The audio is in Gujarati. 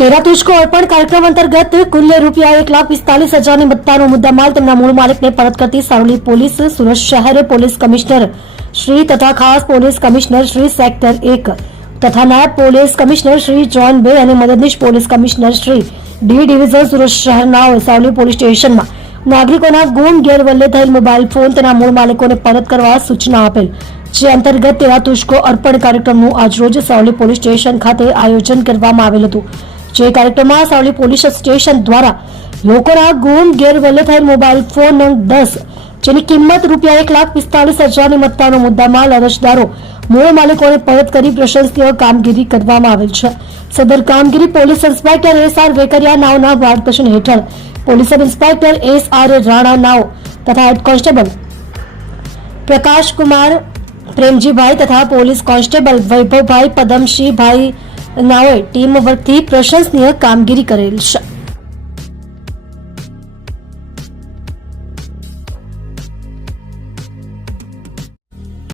तेरा तुझको अर्पण कार्यक्रम अंतर्गत कुल રૂપિયા 1,45,000ની મત્તાનો મુદ્દામાલ તેમના મૂળ માલિકને પરત કરતી સારોલી પોલીસ સુરત શહેર પોલીસ કમિશનર શ્રી તથા ખાસ પોલીસ કમિશનર શ્રી સેક્ટર 1 તથા નાયબ પોલીસ કમિશનર શ્રી જોન 2 અને મદદનીશ police commissioner Shri D division Surat શહેરના સારોલી પોલીસ સ્ટેશનમાં નાગરિકોના ગુમ ગેરવલ્લે થયેલ મોબાઈલ ફોન તેના મૂળ માલિકોને પરત કરવા સૂચના આપેલ, જે અંતર્ગત તેરા તુझको અર્પણ કાર્યક્રમનું આજરોજ સારોલી પોલીસ સ્ટેશન ખાતે આયોજન કરવામાં આવેલ હતું। જે કાર્યક્રમમાં સારોલી પોલીસ સ્ટેશન દ્વારા લોકોના ગુમ ગેરવલ્લે થયેલ મોબાઈલ ફોન નંગ 10 જેની કિંમત રૂપિયા 1,45,000ની મત્તાનો મુદ્દામાલ અરજદારો મૂળ માલિકોને પરત કરી પ્રશંસનીય કામગીરી કરવામાં આવેલ છે। સદર કામગીરી પોલીસ ઇન્સ્પેક્ટર એસ.આર. વેકરિયા નાવના માર્ગદર્શન હેઠળ પોલીસ સબ ઇન્સ્પેક્ટર એસ.આર. રાણા નાવ તથા હેડ કોન્સ્ટેબલ પ્રકાશ કુમાર પ્રેમજીભાઈ તથા પોલીસ કોન્સ્ટેબલ વૈભવભાઈ પદમસિંહભાઈ નાઓએ ટીમ વર્કથી પ્રશંસનીય કામગીરી કરેલ છે।